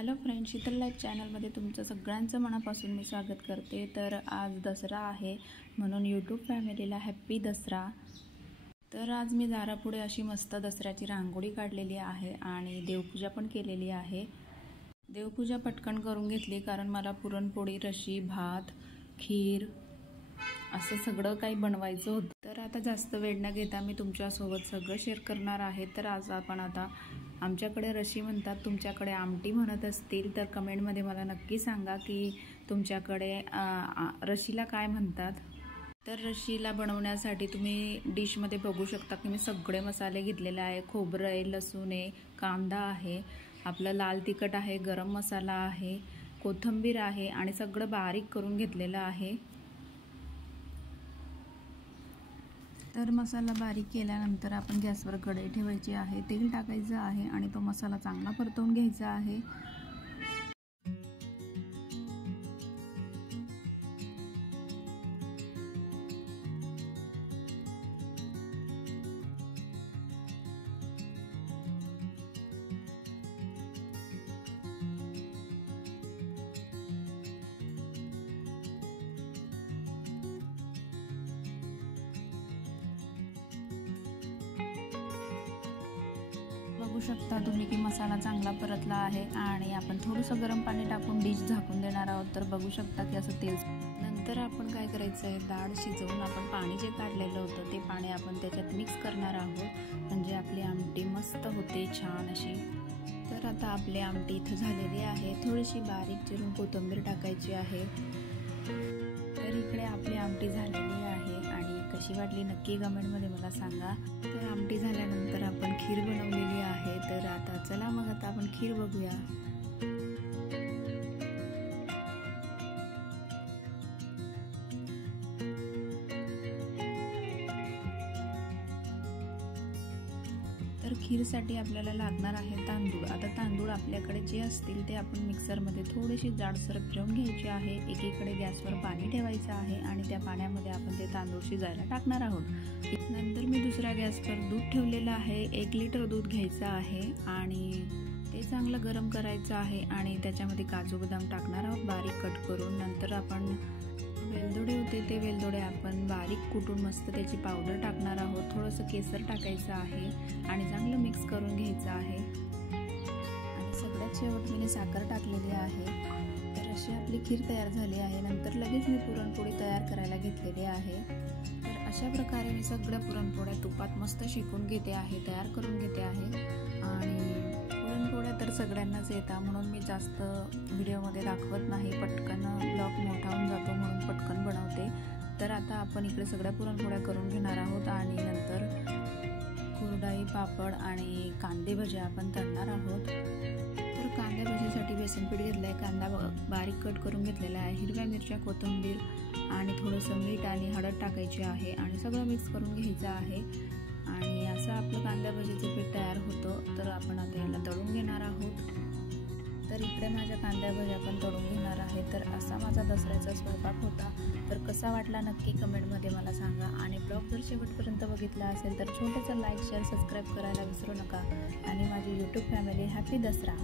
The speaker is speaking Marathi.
हॅलो फ्रेंड्स, शीतल लाईफ चॅनलमध्ये तुमचं सगळ्यांचं मनापासून मी स्वागत करते। तर आज दसरा आहे म्हणून यूट्यूब फॅमिलीला हॅप्पी दसरा। तर आज मी दारापुढे अशी मस्त दसऱ्याची रांगोळी काढलेली आहे आणि देवपूजा पण केलेली आहे। देवपूजा पटकन करून घेतली कारण मला पुरणपोळी, रशी, भात, खीर असं सगळं काही बनवायचं होतं। तर आता जास्त वेळ न घेता मी तुमच्यासोबत सगळं शेअर करणार आहे। तर आज आपण आता आमच्याकडे रशी म्हणतात, तुमच्याकडे आमटी म्हणत असतील तर कमेंटमध्ये मला नक्की सांगा की तुमच्याकडे रशीला काय म्हणतात। तर रशीला बनवण्यासाठी तुम्ही डिशमध्ये बघू शकता की मी सगळे मसाले घेतलेले आहे। खोबरं आहे, लसूण आहे, कांदा आहे, आपलं लाल तिखट आहे, गरम मसाला आहे, कोथिंबीर आहे आणि सगळं बारीक करून घेतलेलं आहे। तर मसाला बारीक केल्यानंतर आपण गॅसवर कढई ठेवायची आहे, तेल टाकायचं आहे आणि तो मसाला चांगला परतवून घ्यायचा आहे। बघू शकता तुम्ही की मसाला चांगला परतला आहे आणि आपण थोडंसं गरम पाणी टाकून डिश झाकून देणार आहोत। तर बघू शकता की असं तेल नंतर आपण काय करायचं आहे, डाळ शिजवून आपण पाणी जे काढलेलं होतं ते पाणी आपण त्याच्यात मिक्स करणार आहोत, म्हणजे आपली आमटी मस्त होते छान अशी। तर आता आपली आमटी इथं झालेली आहे, थोडीशी बारीक चिरून कोथिंबीर टाकायची आहे। तर इकडे आपली आमटी झालेली आहे आणि कशी वाटली नक्की कमेंटमध्ये मला सांगा। तर आमटी झाल्यानंतर आपण खीर बनवलेली आहे। तर आता चला मग आता आपण खीर बघूया। तर खीरसाठी आपल्याला लागणार आहे तांदूळ। आता तांदूळ आपल्याकडे जे असतील ते आपण मिक्सरमध्ये थोडीशी जाडसर फिरवून घ्यायची आहे। एकीकडे गॅसवर पाणी ठेवायचं आहे आणि त्या पाण्यामध्ये आपण ते तांदूळ शिजायला टाकणार आहोत। नंतर मी दुसऱ्या गॅसवर दूध ठेवलेलं आहे, 1 लिटर दूध घ्यायचं आहे आणि ते चांगलं गरम करायचं आहे आणि त्याच्यामध्ये काजू बदाम टाकणार आहोत बारीक कट करून। नंतर आपण वेलदोडे होते ते वेलदोडे आपण बारीक कुटून मस्त त्याची पावडर टाकणार आहोत। थोडंसं केसर टाकायचं आहे आणि चांगलं मिक्स करून घ्यायचं आहे आणि सगळ्यात शेवट मी साखर टाकलेली आहे। तर अशी आपली खीर तयार झाली आहे। नंतर लगेच मी पुरणपोळी तयार करायला घेतलेली आहे। तर अशा प्रकारे मी सगळ्या पुरणपोळ्या तुपात मस्त शेकून घेते आहे, तयार करून घेते आहे। आणि पुरणपोळ्या तर सगळ्यांनाच येतात म्हणून मी जास्त व्हिडिओमध्ये दाखवत नाही, पटकन ब्लॉग मोठा होऊन जातो म्हणून पटकन बनवते। तर आता आपण इकडे सगळ्या पुरणपोळ्या करून घेणार आहोत आणि नंतर कुरडई, पापड आणि कांदे भजी आपण तळणार आहोत। तर कांदे भजीसाठी बेसन पीठ घेतलं आहे, कांदा बारीक कट करून घेतलेला आहे, हिरव्या मिरच्या, कोथिंबीर आणि थोडंसं मीठ आणि हळद टाकायची आहे आणि सगळं मिक्स करून घ्यायचं आहे आणि असं आपलं कांदा भजीचं पीठ तयार होतं। तर आपण आता याला तळून घेणार आहोत। तर इकडे माझ्या कांदा भजी आपण तळून घेणार आहे। तर असा माझा दसऱ्याचा स्वयंपाक होता। तर कसा वाटला नक्की कमेंटमध्ये मला सांगा आणि ब्लॉग जर शेवटपर्यंत बघितला असेल तर छोटंसं लाईक, शेअर, सबस्क्राईब करायला विसरू नका आणि माझी यूट्यूब फॅमिली हॅपी दसरा।